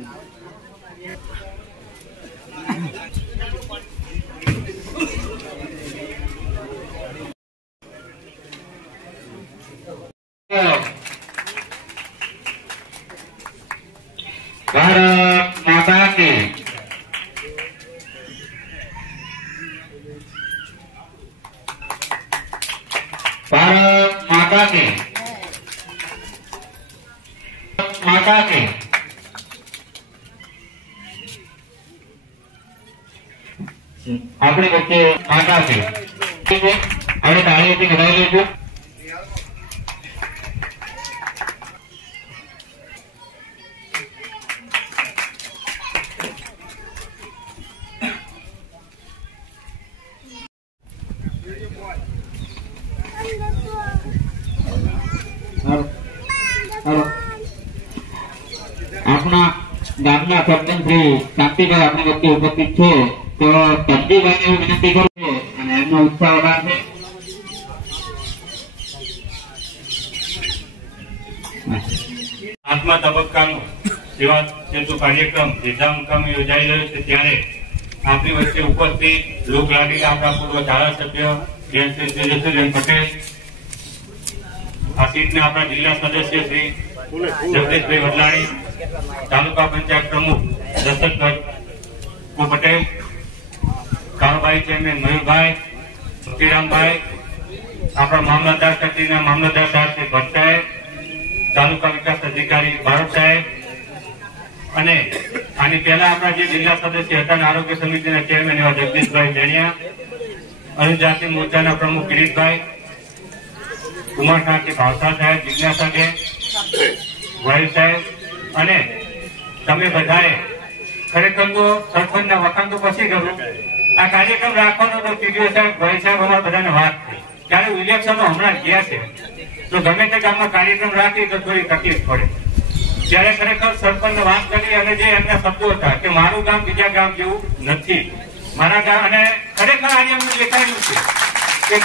भारत माता की भारत माता की माता की अपनी बच्चे माता की अरे ताली से बधाई लीजिए। अपना गामना सरपंच श्री शांतिभाई अपनी वच्चे उपस्थित है तो तंजीभाई ने विनती करूं અને એમનો ઉત્સાહ વધારે આઠમા તબક્કાનો સેવા સેતુ કાર્યક્રમ બીજા મુકામે યોજાઈ રહ્યો છે ત્યારે આપણી વચ્ચે ઉપસ્થિત લોકલાડીલા આપણા પૂર્વ ધારાસભ્ય બેન શ્રી તેજસ્વીબેન પટેલ, આ સીટના આપણા જિલ્લા સદસ્ય શ્રી જગદીશભાઈ વડલાણી, તાલુકા પંચાયત પ્રમુખ દશરથભાઈ પટેલ, કારોબારી ચેરમેન મયુરભાઈ, સતીરામભાઈ, આપણા મામલતદાર કચેરીના મામલતદાર સાહેબ શ્રી ભટ્ટ સાહેબ, તાલુકા વિકાસ અધિકારી ભારત સાહેબ અને આની પહેલા આપણા જે જિલ્લા સદસ્ય હતા આરોગ્ય સમિતિના ચેરમેન એવા જગદીશભાઈ જણિયા, અનુજાતિ મોરચાના પ્રમુખ કિરીટભાઈ, કુમાર સાહેબ ભાવસા સાહેબ, જિજ્ઞાસા બેન, ભાઈ સાહેબ અને તમે બધાએ ખરેખર તો સરપંચના વખાણ તો પછી ગયું આ કાર્યક્રમ રાખવાનો તો ટીડીઓ સાહેબ, ભાઈ સાહેબ અમારા બધાને વાત થઈ ત્યારે ઇલેક્શનો હમણાં ગયા છે તો ગમે તે ગામમાં કાર્યક્રમ રાખી તો થોડી તકલીફ પડે ત્યારે ખરેખર સરપંચને વાત કરી અને જે એમના શબ્દો હતા કે મારું ગામ બીજા ગામ જેવું નથી, મારા ગામ અને ખરેખર આજે અમને દેખાડ્યું છે કે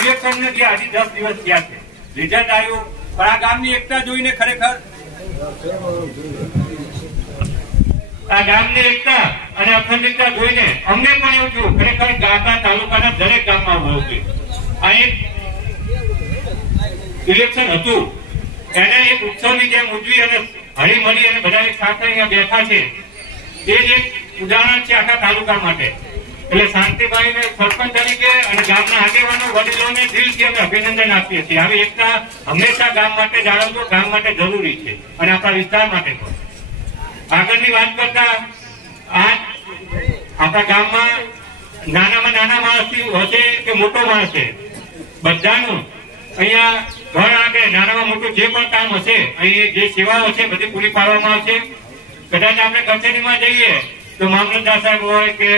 ઇલેક્શનને જે આજે 10 દિવસ થયા છે રિઝલ્ટ આવ્યું પણ આ ગામની એકતા જોઈને ખરેખર આ ગામની એકતા અને અખંડિતતા જોઈને અમને પણ એવું થયું ખરેખર ગામના તાલુકાના દરેક ગામમાં હોવું જોઈએ. આ એક ઇલેક્શન હતું એને એક ઉત્સવની જેમ ઉજવી અને હળી મળી અને બધા એક સાથે અહીંયા બેઠા છે એ જ એક ઉદાહરણ છે આખા તાલુકા માટે. એટલે શાંતિભાઈને સરપંચ તરીકે અને ગામના આગેવાનો વડીલોને દિલથી અમે અભિનંદન આપીએ છીએ. આવી એકતા હંમેશા ગામ માટે જાળવવો ગામ માટે જરૂરી છે અને આપણા વિસ્તાર માટે પણ. આગળની વાત કરતા આપણા ગામમાં નાનામાં નાના માણસ હશે કે મોટો માણસ છે બધાનું અહીંયા ઘર આગળ નાનામાં મોટું જે પણ કામ હશે અહીં જે સેવાઓ છે બધી પૂરી પાડવામાં આવશે. કદાચ આપણે કચેરીમાં જઈએ તો મામલતદાર સાહેબ હોય કે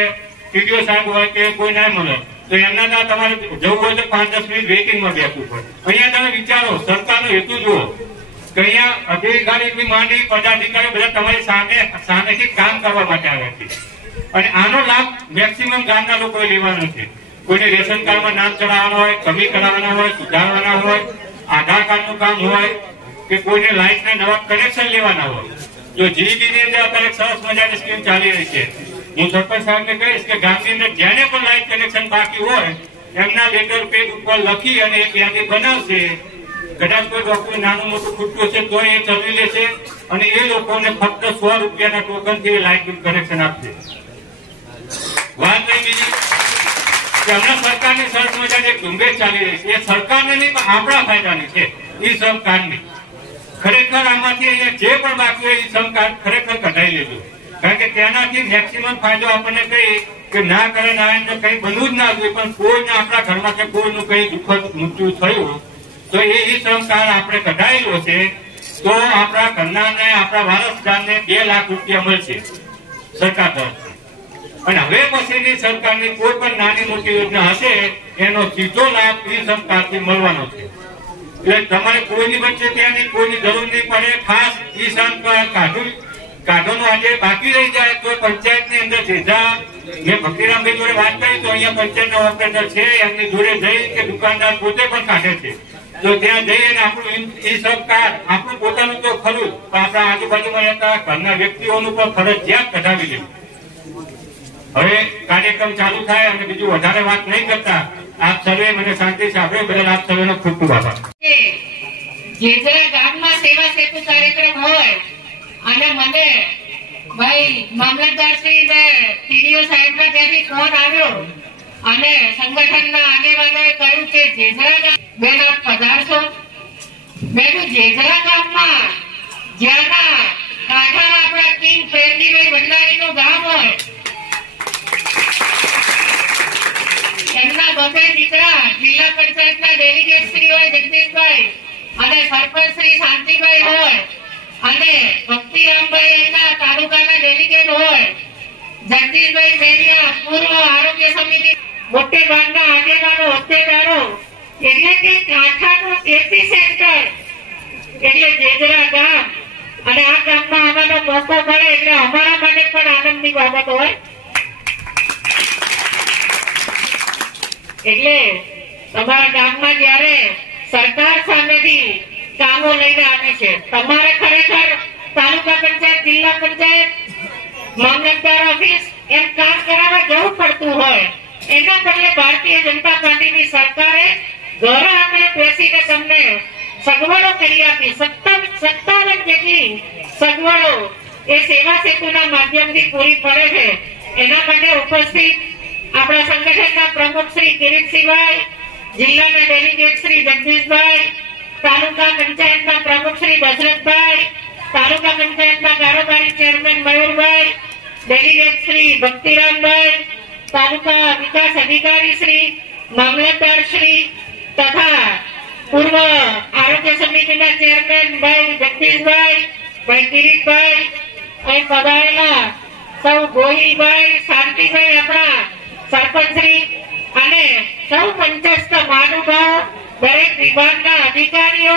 ટીડીઓ સાહેબ હોય કે કોઈ ના મળે તો એમના ત્યાં તમારે જવું હોય તો 5-10 મિનિટ વેઇટિંગમાં બેસવું પડે. અહીંયા તમે વિચારો સરકારનો હેતુ જુઓ કે અહીંયા અધિકારીથી માંડી પદાધિકારીઓ બધા તમારી સામેથી કામ કરવા માટે આવ્યા છે અને આનો લાભ મેક્સિમમ ગામના લોકોએ લેવાનો છે. કોઈને રેશન કાર્ડમાં નામ ચડાવવાનું હોય, કમી કરાવવાના હોય, સુધારવાના હોય, આધાર કાર્ડનું કામ હોય કે કોઈને લાઇટના નવા કનેક્શન લેવાના હોય. જો જીઈબીની અંદર અત્યારે સરસ મજાની સ્કીમ ચાલી રહી છે. હું સરપંચ સાહેબને કહીશ કે ગામની અંદર જેને પણ લાઇટ કનેક્શન બાકી હોય એમના લેટર પેજ ઉપર લખી અને એક યાદી બનાવશે. કદાચ કોઈ ડોક્ટર નાનું મોટું ખૂટતું છે તો એ ચલાવી લેશે અને એ લોકોને ફક્ત 100 રૂપિયાના ટોકનથી લાઇટ બિલ કનેક્શન આપશે. વાત નહીં બીજી કે હમણાં સરકારની સરસ મજાની એક ઝુંબેશ ચાલી રહી છે. એ સરકારને નહીં પણ આપણા ફાયદાની છે. એ શ્રમ કાર્ડની ખરેખર આમાંથી અહીંયા જે પણ બાકી હોય એ શ્રમ કાર્ડ ખરેખર કઢાઈ લેજો કારણ કે તેનાથી મેક્સિમમ ફાયદો આપણને કઈ કે ના કરે ના એને કઈ બનવું જ ના જોઈએ પણ કોઈને આપણા ઘરમાં કે કોઈનું કઈ દુઃખદ મૃત્યુ થયું તો એ શ્રમ કાર્ડ આપણે કઢાયેલો છે તો આપણા ઘરનાને આપણા વારસદારને 2 લાખ રૂપિયા મળશે સરકાર તરફથી. અને હવે પછીની સરકારની કોઈ પણ નાની મોટી યોજના હશે એનો સીધો લાભ એ શ્રમ કાર્ડથી મળવાનો છે. એટલે તમારે કોઈની વચ્ચે ત્યાંની કોઈની જરૂર નહીં પડે. ખાસ એ શ્રમ કાર્ડ કાઢવાનું આજે બાકી રહી જાય તો પંચાયતની અંદર સીધા મેં ભક્તિરામભાઈ જોડે વાત કરી તો અહીંયા પંચાયતના ઓપરેટર છે એમની જોડે જઈ કે દુકાનદાર પોતે પણ કાઢે છે તો ત્યાં જઈને આપણું ઈ શ્રમ કાર્ડ આપણું પોતાનું તો ખરું, પણ આપણા આજુબાજુમાં રહેતા ઘરના વ્યક્તિઓનું પણ ફરજિયાત કઢાવી લેવું. હવે કાર્યક્રમ ચાલુ થાય અને બીજું વધારે વાત નહીં કરતા આપ સર્વે મને શાંતિ સાંભળે બદલ આપ સર્વેનો ખૂબ ખૂબ આભાર. જેજરા ગામમાં સેવા સેતુ કાર્યક્રમ હોય અને મને ભાઈ મામલતદારશ્રી ને ટીડીઓ સાહેબના ત્યાંથી ફોન આવ્યો અને સંગઠનના આગેવાનોએ કહ્યું કે જેજરા ગામ બેન આપ પધારશો. મેં જેજરા ગામમાં જ્યાંના કાંઠાના આપણા કિંગ પ્રેમજીભાઈ ભંડારીનું ગામ હોય એમના બબે દીકરા જિલ્લા પંચાયતના ડેલિગેટ શ્રી હોય જગદીશભાઈ અને સરપંચ શ્રી શાંતિભાઈ હોય અને ભક્તિરામભાઈ એના તાલુકાના ડેલિગેટ હોય જગદીશભાઈ મેરિયા પૂર્વ આરોગ્ય સમિતિ મોટે ભાગના આગેવાનો હોદ્દેદારો એટલે કે કાંઠાનું એપી સેન્ટર એટલે જેજરા ગામ અને આ ગામમાં આવવાનો મોકો મળે એટલે અમારા માટે પણ આનંદની બાબત હોય. એટલે તમારા ગામમાં જયારે સરકાર સામેથી કામો લઈને આવે છે તમારે ખરેખર તાલુકા પંચાયત જિલ્લા પંચાયત મામલતદાર ઓફિસ એમ કામ કરાવવા જવું પડતું હોય એના બદલે ભારતીય જનતા પાર્ટીની સરકારે ઘર આંગણે બેસીને તમને સગવડો કરી આપી. 57 જેટલી સગવડો એ સેવા સેતુના માધ્યમથી પૂરી પડે છે. એના માટે ઉપસ્થિત આપણા સંગઠનના પ્રમુખ શ્રી કિરીટસિંહભાઈ, જિલ્લાના ડેલિગેટ શ્રી જગદીશભાઈ, તાલુકા પંચાયતના પ્રમુખ શ્રી દશરથભાઈ, તાલુકા પંચાયતના કારોબારી ચેરમેન મયુરભાઈ, ડેલિગેટ શ્રી ભક્તિરામભાઈ, તાલુકા વિકાસ અધિકારી શ્રી, મામલતદાર શ્રી તથા પૂર્વ આરોગ્ય સમિતિના ચેરમેન ભાઈ જગદીશભાઈ, ભાઈ કિરીટભાઈ, અહીં પધારેલા સૌ ગોહિલભાઈ, શાંતિભાઈ આપણા સરપંચશ્રી અને સૌ મંચસ્થ મહાનુભાવો, દરેક વિભાગના અધિકારીઓ,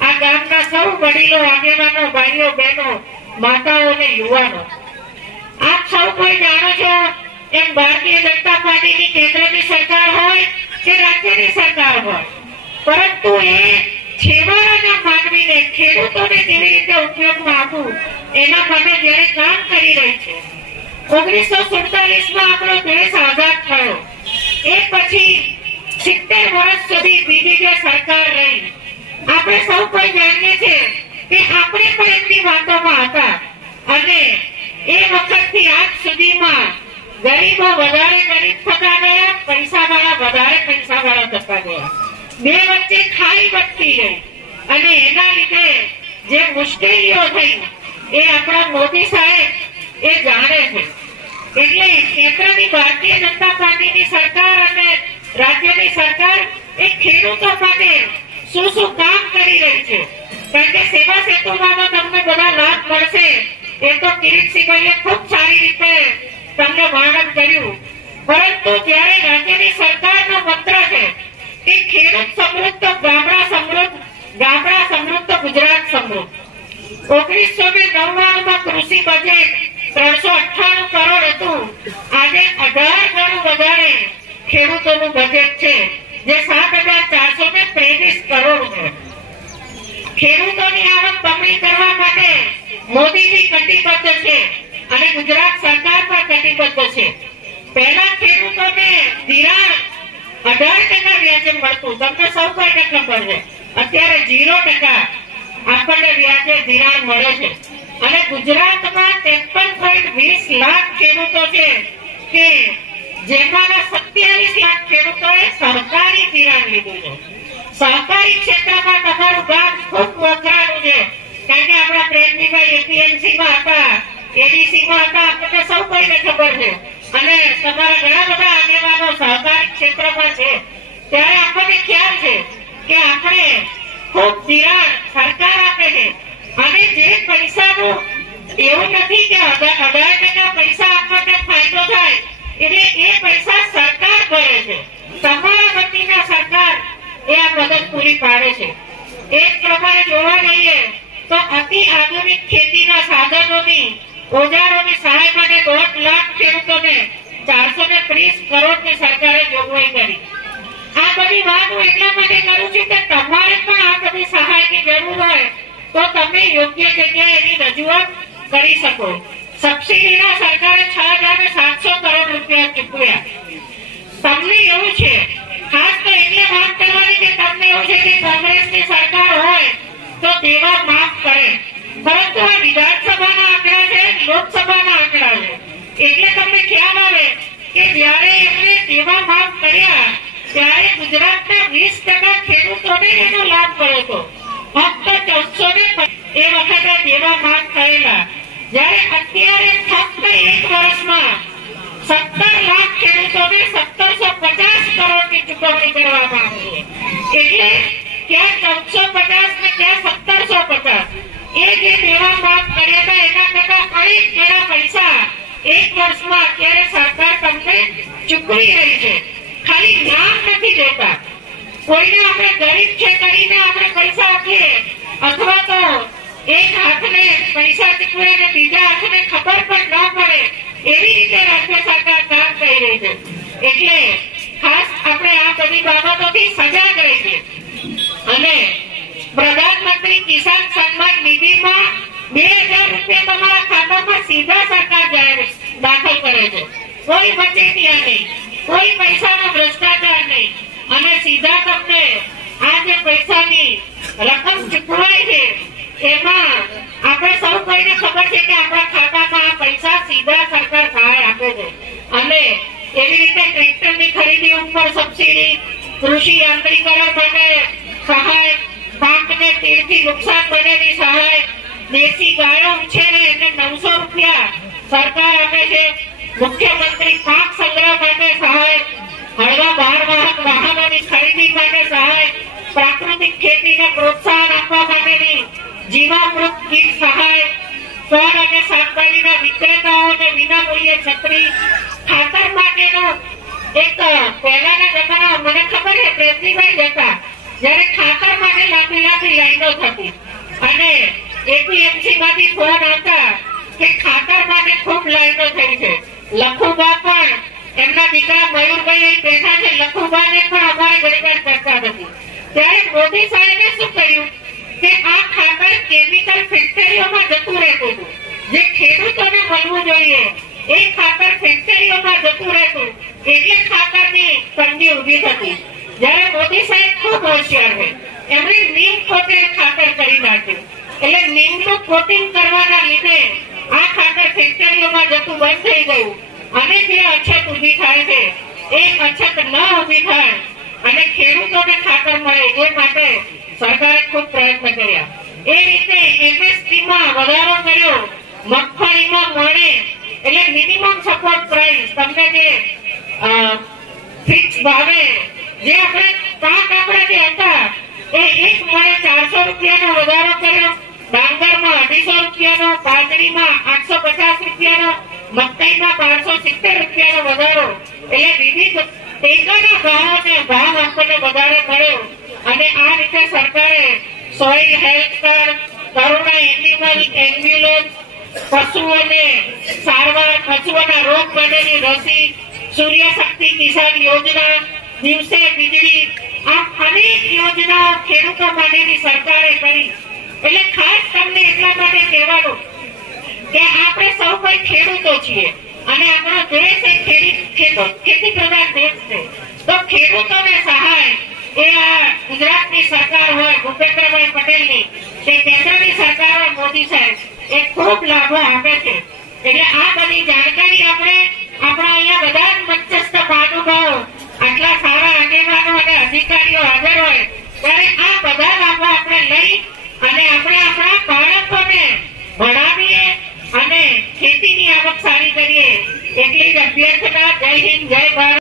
આ ગામના સૌ વડીલો, આગેવાનો, ભાઈઓ બહેનો, માતાઓ અને યુવાનો, આપ સૌ કોઈ જાણો છો એમ ભારતીય જનતા પાર્ટીની કેન્દ્રની સરકાર હોય કે રાજ્યની સરકાર હોય, પરંતુ એ છેવાડાના માનવીને, ખેડૂતોને કેવી રીતે ઉપયોગમાં આપવું એના માટે જયારે કામ કરી રહી છે. 1947માં આપણો દેશ આઝાદ થયો એ પછી 70 વર્ષ સુધી બીજી જે સરકાર રહી આપણે સૌ કોઈ જાણીએ છીએ કે આપણે પણ એમની વાતોમાં હતા અને એ વખતથી આજ સુધીમાં ગરીબો વધારે ગરીબ થતા ગયા, પૈસાવાળા વધારે પૈસાવાળા થતા ગયા, બે વચ્ચે ખાઈ વધતી ગઈ અને એના લીધે જે મુશ્કેલીઓ થઈ એ આપણા મોદી સાહેબ એ જાણે છે. એટલે કેન્દ્રની ભારતીય જનતા પાર્ટીની સરકાર અને રાજ્યની સરકાર એ ખેડૂતો માટે શું શું કામ કરી રહી છે. કારણ કે સેવા સેતુમાં તો તમને બધા લાભ મળશે એ તો કિરીટસિંહભાઈએ ખૂબ સારી રીતે તમને વર્ણન કર્યું, પરંતુ જ્યારે રાજ્યની સરકારનો મંત્ર છે કે ખેડૂત સમૃદ્ધ તો ગામડા સમૃદ્ધ, ગામડા સમૃદ્ધ તો ગુજરાત સમૃદ્ધ. 1999માં કૃષિ બજેટ 398 કરોડ હતું, આજે 18 ગણું વધારે ખેડૂતોનું બજેટ છે જે 7,423 કરોડ છે. ખેડૂતોની આવક બમણી કરવા માટે મોદીજી કટિબદ્ધ છે અને ગુજરાત સરકાર પણ કટિબદ્ધ છે. પહેલા ખેડૂતોને ધિરાણ 18% વ્યાજે મળતું, તમને સૌ કોઈને ખબર છે. અત્યારે 0% આપણને વ્યાજે ધિરાણ મળે છે અને ગુજરાતમાં 53.20 લાખ ખેડૂતો છે કે જેમાંના 27 લાખ ખેડૂતોએ સરકારી ધિરાણ લીધું છે. સહકારી ક્ષેત્રમાં તમારું ગામ ખૂબ વખરાનું છે, કારણ કે આપણા પ્રેમજીભાઈ એપીએમસીમાં હતા, એડીસીમાં હતા, આપણને સૌ કોઈને ખબર છે અને તમારા ઘણા બધા આગેવાનો સહકારી ક્ષેત્રમાં છે. ત્યારે આપણને ખ્યાલ છે કે આપણે ખૂબ ધિરાણ સરકાર આપે છે અને જે પૈસાનું એવું નથી કે 18% પૈસા આપણને ફાયદો થાય એટલે એ પૈસા સરકાર ભરે છે. તમારા વતીના સરકાર એ આ મદદ પૂરી પાડે છે. એક પ્રમાણે જોવા જઈએ તો અતિ આધુનિક ખેતીના સાધનોની, ઓજારોની સહાય માટે 1.5 લાખ ખેડૂતોને 430 કરોડની સરકારે જોગવાઈ કરી. આ બધી વાત હું એટલા માટે કરું છું કે તમારે પણ આ બધી સહાયની જરૂર હોય તો તમે યોગ્ય જગ્યાએ એની રજૂઆત કરી શકો. સબસિડીના સરકારે 6,700 કરોડ રૂપિયા ચૂકવ્યા. તમને એવું છે, ખાસ તો એટલે વાત કરવાની કે તમને એવું છે કે કોંગ્રેસની સરકાર હોય તો દેવા માફ કરે, પરંતુ આ વિધાનસભાના આંકડા છે, લોકસભાના આંકડા છે. એટલે તમને ખ્યાલ આવે કે જ્યારે એમણે દેવા માફ કર્યા ત્યારે ગુજરાતના 20% ખેડૂતોને એનો લાભ મળ્યો હતો. ફક્ત 1400 એ વખતે દેવા માફ થયેલા. જ્યારે અત્યારે ફક્ત એક વર્ષમાં 17 લાખ ખેડૂતોને 1750 કરોડની ચૂકવણી કરવામાં આવી છે. એટલે ક્યાં 1450 ને ક્યાં 1750. એ જે દેવા માફ કર્યા હતા એના કરતા અનેક જેના પૈસા એક વર્ષમાં અત્યારે સરકાર તમને ચૂકવી રહી છે. ખાલી નામ નથી દેતા. કોઈને આપણે ગરીબ છે કરીને આપણે પૈસા આપીએ અથવા તો એક હાથને પૈસા ચૂકવે અને બીજા હાથને ખબર પણ ન પડે એવી રીતે રાજ્ય સરકાર કામ કરી રહી છે. એટલે ખાસ આપણે આ બધી બાબતોથી સજાગ રહીએ. અને પ્રધાનમંત્રી કિસાન સન્માન નિધિમાં 2000 રૂપિયા તમારા ખાતામાં સીધા સરકાર દાખલ કરે છે. કોઈ વચેટિયા નહીં, કોઈ પૈસાનો ભ્રષ્ટાચાર નહીં, અને સીધા તમને આ જે પૈસાની રકમ ચૂકવાય છે એમાં આપણે સૌ કોઈને ખબર છે કે આપણા ખાતામાં આ પૈસા સીધા સરકાર સહાય આપે છે. અને એવી રીતે ટ્રેક્ટરની ખરીદી ઉપર સબસિડી, કૃષિ યાંત્રીકરણ માટે સહાય, પાકને તીડથી નુકસાન બનેલી સહાય, દેશી ગાયો ઉછેરે એને 900 રૂપિયા સરકાર આપે છે. મુખ્યમંત્રી પાક સંગ્રહ માટે સહાય, હળવા ભારવાહક વાહનોની ખરીદી માટે સહાય, પ્રાકૃતિક ખેતીને પ્રોત્સાહન આપવા માટેની જીવામૃત કીટ સહાય, ફળ અને શાકભાજીના વિક્રેતાઓને વિનામૂલ્યે છત્રી, ખાતર માટેનો એક પહેલાના જમાનામાં મને ખબર છે પ્રેમજીભાઈ જતા જયારે ખાતર માટે લાંબી લાંબી લાઈનો થતી અને એપીએમસી માંથી ફોન આવતા કે ખાતર માટે ખૂબ લાઈનો થઈ છે. લખુબા પણ એમના દીકરા મયુરભાઈ બેઠા છે, લખુબાને પણ અમારે ગરીબાઈ કરતા નથી. ત્યારે મોદી સાહેબે શું કર્યું કે આ ખાતર કેમિકલ ફેક્ટરીઓમાં જતું રહેતું હતું. જે ખેડૂતોને મળવું જોઈએ એ ખાતર ફેક્ટરીઓમાં જતું રહેતું, એટલે ખાતરની તંગી ઉભી થતી. જયારે મોદી સાહેબ ખૂબ હોશિયાર હોય, એમણે નીમ કોટેડ ખાતર કરી નાખ્યું. એટલે નીમનું કોટિંગ કરવાના લીધે આ ખાતર ફેક્ટરીઓમાં જતું બંધ થઈ ગયું અને જે અછત ઉભી થાય છે એ અછત ન ઉભી થાય અને ખેડૂતોને ખાતર મળે એ માટે સરકારે ખૂબ પ્રયત્ન કર્યા. એ રીતે એમએસપીમાં વધારો કર્યો, મગફળીમાં મળે એટલે મિનિમમ સપોર્ટ પ્રાઇસ તમને જે ફિક્સ ભાવે જે આપણે પાક આપણા જે હતા એ એક મળે 400 રૂપિયાનો વધારો કર્યો. ડાંગરમાં 250 રૂપિયાનો, બાજરીમાં 850 રૂપિયાનો, મકાઈમાં 570 રૂપિયાનો વધારો. એટલે વિવિધ ટેકાના ભાવોને ભાવ આપણને વધારે મળ્યો. અને આ રીતે સરકારે સોઇલ હેલ્થ કાર્ડ, કરુણા એનિમલ એમ્બ્યુલન્સ, પશુઓને સારવાર, પશુઓના રોગ માટેની રસી, સૂર્ય શક્તિ કિસાન યોજના, દિવસે વીજળી, આ અનેક યોજનાઓ ખેડૂતો માટેની સરકારે કરી. એટલે ખાસ તમને એટલા માટે કહેવાનું કે આપણે સૌ કોઈ ખેડૂતો છીએ અને આપણો દેશ એક ખેતી પ્રધાન દેશ છે. તો ખેડૂતોને સહાય એ આ ગુજરાતની સરકાર હોય ભૂપેન્દ્રભાઈ પટેલની, કે કેન્દ્રની સરકાર હોય મોદી સાહેબ, એ ખૂબ લાભો આપે છે. એટલે આ બધી જાણકારી આપણે આપણા અહીંયા બધા જ મંચસ્થ મહાનુભાવો, આટલા સારા આગેવાનો અને અધિકારીઓ હાજર હોય ત્યારે આ બધા લાભો આપણે લઈ અને આપણે આપણા બાળકોને ભણાવીએ અને ખેતીની આવક સારી કરીએ. એટલી જ અભ્યર્થના. જય હિન્દ, જય ભારત.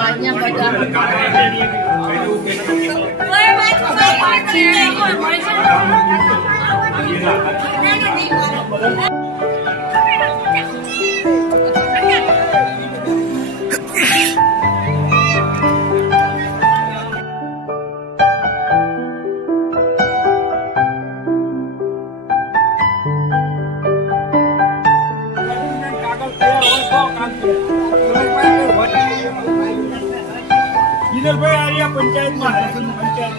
Hanya pada पंचायत में पंचायत